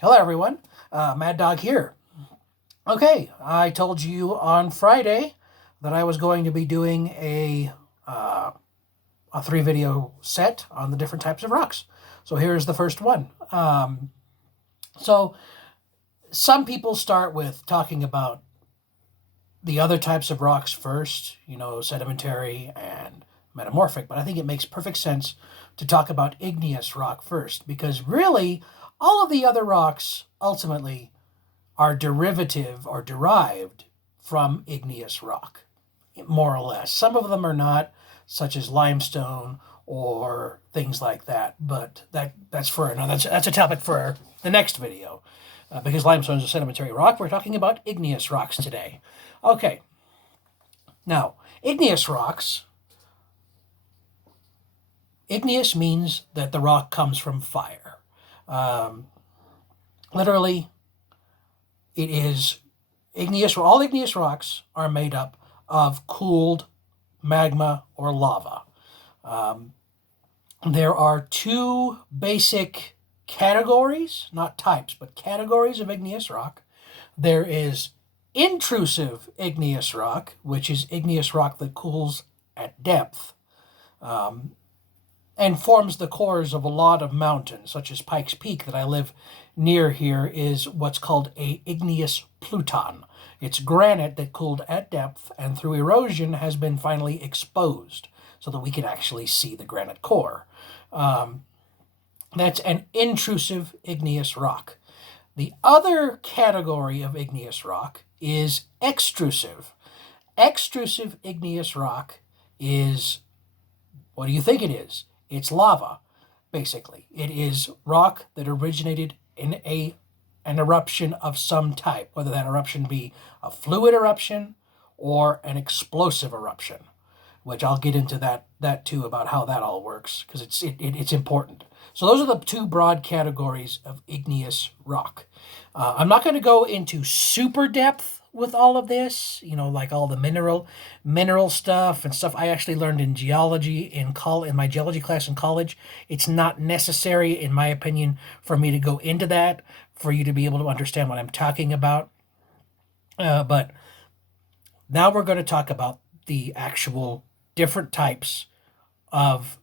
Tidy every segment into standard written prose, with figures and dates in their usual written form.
Hello, everyone. Mad Dog here. Okay, I told you on Friday that I was going to be doing a 3 video set on the different types of rocks. So here's the first one. So some people start with talking about the other types of rocks first, sedimentary and metamorphic, but I think it makes perfect sense to talk about igneous rock first because really all of the other rocks ultimately are derivative or derived from igneous rock, more or less. Some of them are not, such as limestone or things like that. But that's for another. That's a topic for the next video, because limestone is a sedimentary rock. We're talking about igneous rocks today. Okay. Now, igneous rocks. Igneous means that the rock comes from fire. Literally, it is igneous. All igneous rocks are made up of cooled magma or lava. There are two basic categories, not types, but categories of igneous rock. There is intrusive igneous rock, which is igneous rock that cools at depth and forms the cores of a lot of mountains, such as Pikes Peak that I live near here is what's called a igneous pluton. It's granite that cooled at depth and through erosion has been finally exposed so that we can actually see the granite core. That's an intrusive igneous rock. The other category of igneous rock is extrusive. Extrusive igneous rock is, what do you think it is? It's lava, basically. It is rock that originated in an eruption of some type, whether that eruption be a fluid eruption or an explosive eruption, which I'll get into that too about how that all works because it's important. So those are the two broad categories of igneous rock. I'm not going to go into super depth with all of this, like all the mineral stuff and stuff I actually learned in geology in my geology class in college. It's not necessary, in my opinion, for me to go into that for you to be able to understand what I'm talking about. But now we're going to talk about the actual different types of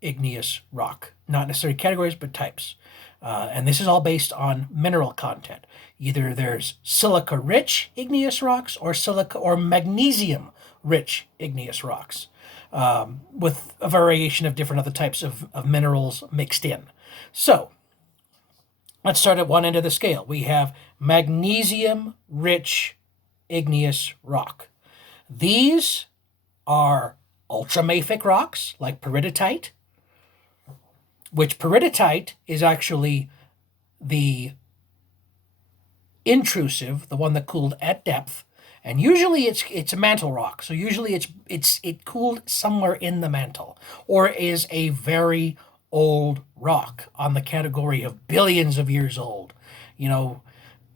igneous rock, not necessarily categories, but types. And this is all based on mineral content. Either there's silica-rich igneous rocks or magnesium-rich igneous rocks, with a variation of different other types of minerals mixed in. So let's start at one end of the scale. We have magnesium-rich igneous rock. These are ultramafic rocks like peridotite, which peridotite is actually the intrusive, the one that cooled at depth, and usually it's a mantle rock. So usually it cooled somewhere in the mantle, or is a very old rock on the category of billions of years old.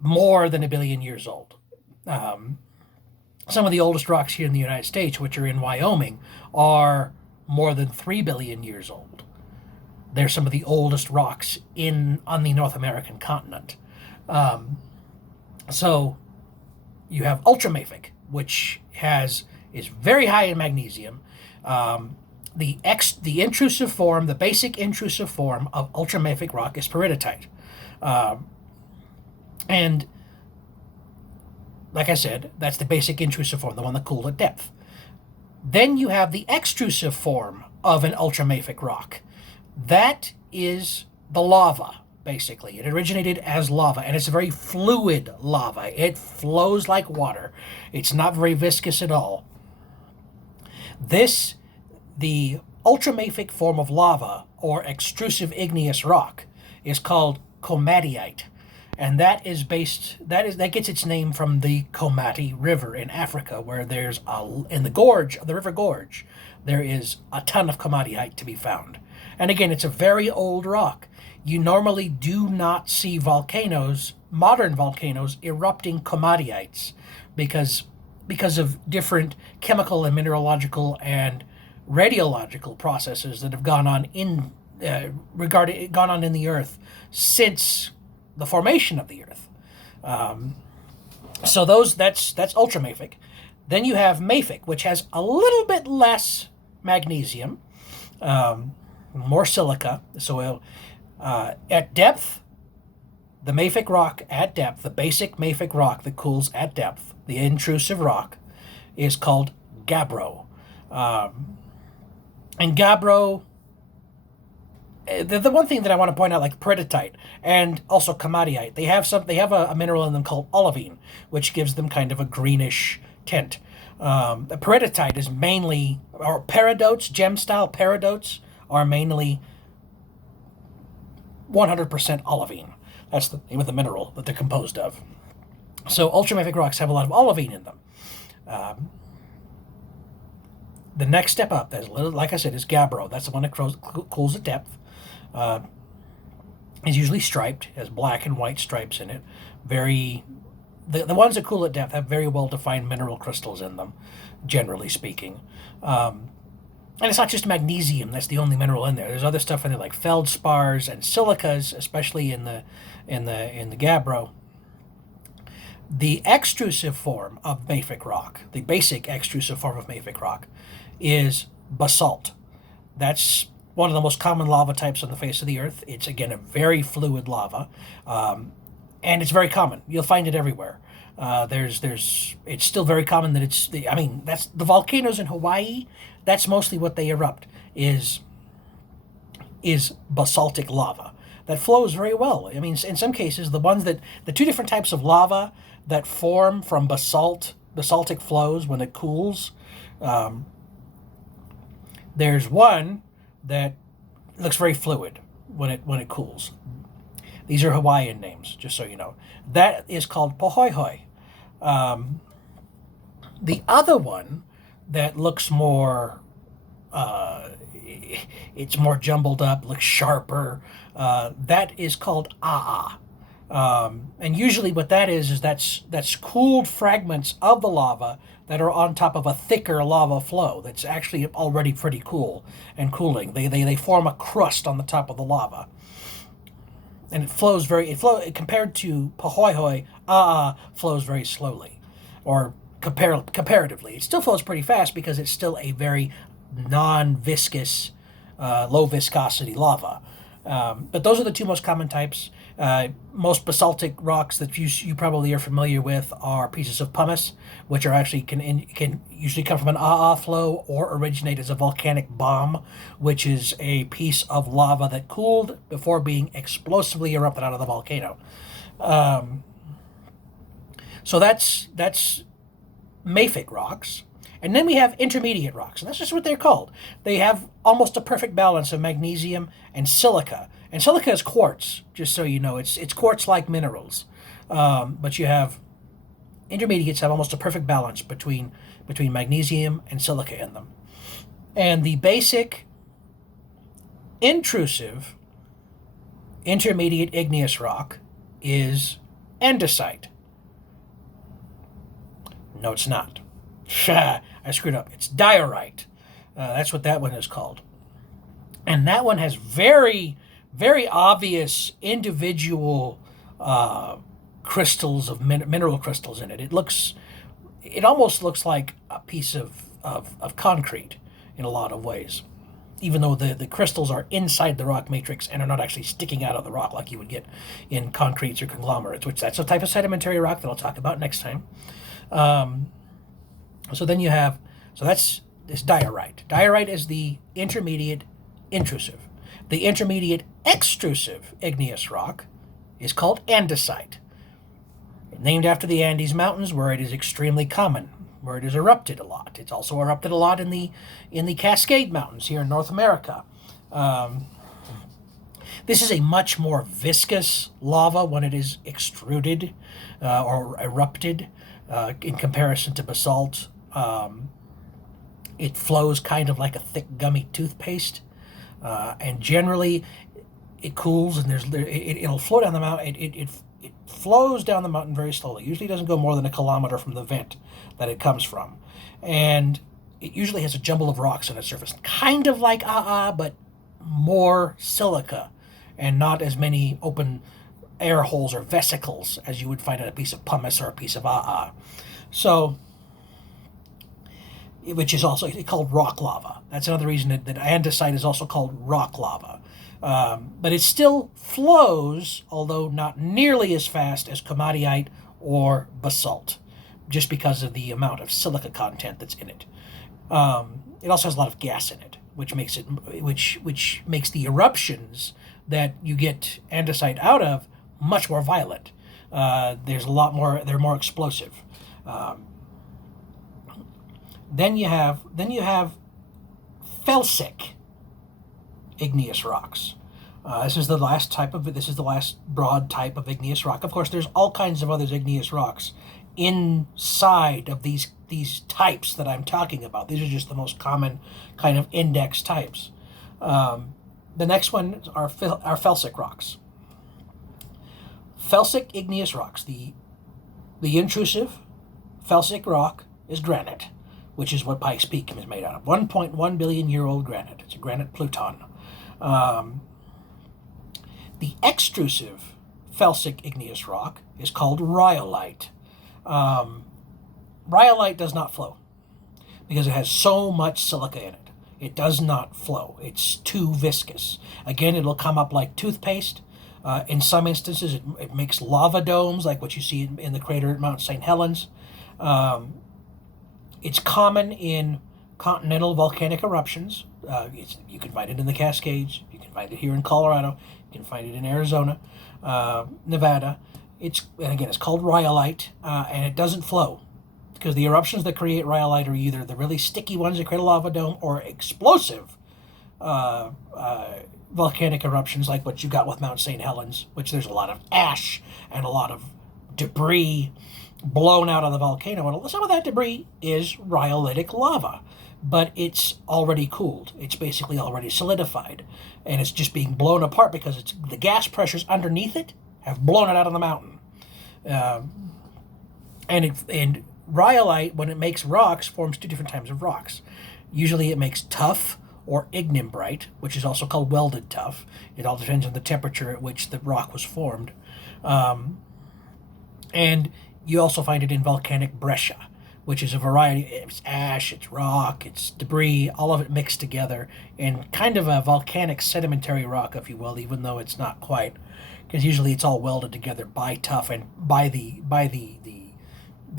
More than a billion years old. Some of the oldest rocks here in the United States, which are in Wyoming, are more than 3 billion years old. They're some of the oldest rocks on the North American continent. So you have ultramafic, which is very high in magnesium. The intrusive form, the basic intrusive form of ultramafic rock is peridotite. And like I said, that's the basic intrusive form, the one that cooled at depth. Then you have the extrusive form of an ultramafic rock. That is the lava, basically. It originated as lava, and it's a very fluid lava. It flows like water. It's not very viscous at all. The ultramafic form of lava, or extrusive igneous rock, is called komatiite. And that gets its name from the Komati River in Africa, where in the river gorge, there is a ton of komatiite to be found. And again, it's a very old rock. You normally do not see modern volcanoes, erupting komatiites because of different chemical and mineralogical and radiological processes that have gone on in the earth since the formation of the Earth. So that's ultramafic. Then you have mafic, which has a little bit less magnesium, more silica. So at depth, the mafic rock at depth, the basic mafic rock that cools at depth, the intrusive rock, is called Gabbro. And Gabbro, the one thing that I want to point out, like peridotite and also komatiite, they have a mineral in them called olivine, which gives them kind of a greenish tint. The peridotite is mainly, or peridotes, gem-style peridotes, are mainly 100% olivine. That's the name of the mineral that they're composed of. So ultramafic rocks have a lot of olivine in them. The next step up, like I said, is Gabbro. That's the one that cools at depth. Is usually striped, has black and white stripes in it. The ones that cool at depth have very well-defined mineral crystals in them, generally speaking. And it's not just magnesium that's the only mineral in there. There's other stuff in there like feldspars and silicas, especially in the Gabbro. The extrusive form of mafic rock, the basic extrusive form of mafic rock, is basalt. That's one of the most common lava types on the face of the Earth. It's, again, a very fluid lava, and it's very common. You'll find it everywhere. It's still very common that that's the volcanoes in Hawaii. That's mostly what they erupt is basaltic lava that flows very well. I mean, in some cases, the two different types of lava that form from basaltic flows when it cools. There's one that looks very fluid when it cools. These are Hawaiian names, just so you know. That is called pohoihoi. The other one that looks more, it's more jumbled up, looks sharper, that is called a'a. And usually what that is that's cooled fragments of the lava that are on top of a thicker lava flow that's actually already pretty cool and cooling. They form a crust on the top of the lava. And it flows compared to pohoihoi, flows very slowly, or comparatively. It still flows pretty fast because it's still a very non-viscous, low viscosity lava. But those are the two most common types. Most basaltic rocks that you probably are familiar with are pieces of pumice, which are actually can usually come from an flow or originate as a volcanic bomb, which is a piece of lava that cooled before being explosively erupted out of the volcano. So that's mafic rocks. And then we have intermediate rocks, and that's just what they're called. They have almost a perfect balance of magnesium and silica. And silica is quartz, just so you know. It's quartz-like minerals. But you have intermediates have almost a perfect balance between magnesium and silica in them. And the basic intrusive intermediate igneous rock is andesite. No, it's not. I screwed up. It's diorite. That's what that one is called. And that one has very, very obvious individual crystals of mineral crystals in it. It almost looks like a piece of concrete in a lot of ways, even though the crystals are inside the rock matrix and are not actually sticking out of the rock like you would get in concretes or conglomerates, which that's a type of sedimentary rock that I'll talk about next time. So that's this diorite. Diorite is the intermediate intrusive. The intermediate extrusive igneous rock is called andesite, named after the Andes Mountains, where it is extremely common, where it is erupted a lot. It's also erupted a lot in the Cascade Mountains here in North America. This is a much more viscous lava when it is extruded or erupted in comparison to basalt. It flows kind of like a thick gummy toothpaste, and generally it cools and it'll flow down the mountain. It flows down the mountain very slowly. Usually doesn't go more than 1 kilometer from the vent that it comes from, and it usually has a jumble of rocks on its surface, kind of like but more silica and not as many open air holes or vesicles, as you would find in a piece of pumice or a piece of So, which is also called rock lava. That's another reason that andesite is also called rock lava. But it still flows, although not nearly as fast as komatiite or basalt, just because of the amount of silica content that's in it. It also has a lot of gas in it, which makes the eruptions that you get andesite out of much more violent. There's a lot more. They're more explosive. Then you have Felsic igneous rocks. This is the last broad type of igneous rock. Of course, there's all kinds of other igneous rocks inside of these types that I'm talking about. These are just the most common kind of index types. The next one are felsic rocks. Felsic igneous rocks. The intrusive felsic rock is granite, which is what Pikes Peak is made out of. 1.1 billion year old granite. It's a granite pluton. The extrusive felsic igneous rock is called rhyolite. Rhyolite does not flow because it has so much silica in it. It does not flow. It's too viscous. Again, it'll come up like toothpaste. In some instances, it makes lava domes like what you see in the crater at Mount St. Helens. It's common in continental volcanic eruptions. You can find it in the Cascades. You can find it here in Colorado. You can find it in Arizona, Nevada. And again, it's called rhyolite, and it doesn't flow because the eruptions that create rhyolite are either the really sticky ones that create a lava dome or explosive volcanic eruptions like what you got with Mount St. Helens, which there's a lot of ash and a lot of debris blown out of the volcano. And some of that debris is rhyolitic lava, but it's already cooled. It's basically already solidified, and it's just being blown apart because the gas pressures underneath it have blown it out of the mountain. And rhyolite, when it makes rocks, forms two different types of rocks. Usually it makes tuff or ignimbrite, which is also called welded tuff. It all depends on the temperature at which the rock was formed. And you also find it in volcanic breccia, which is a variety. It's ash, it's rock, it's debris, all of it mixed together in kind of a volcanic sedimentary rock, if you will, even though it's not quite, because usually it's all welded together by tuff and by the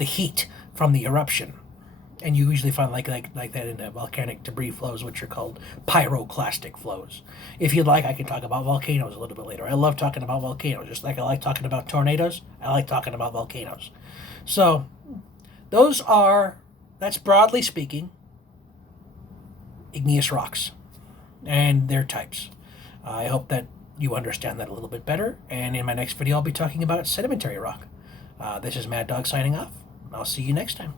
heat from the eruption. And you usually find like that in the volcanic debris flows, which are called pyroclastic flows. If you'd like, I can talk about volcanoes a little bit later. I love talking about volcanoes. Just like I like talking about tornadoes, I like talking about volcanoes. So that's broadly speaking, igneous rocks and their types. I hope that you understand that a little bit better. And in my next video, I'll be talking about sedimentary rock. This is Mad Dog signing off. I'll see you next time.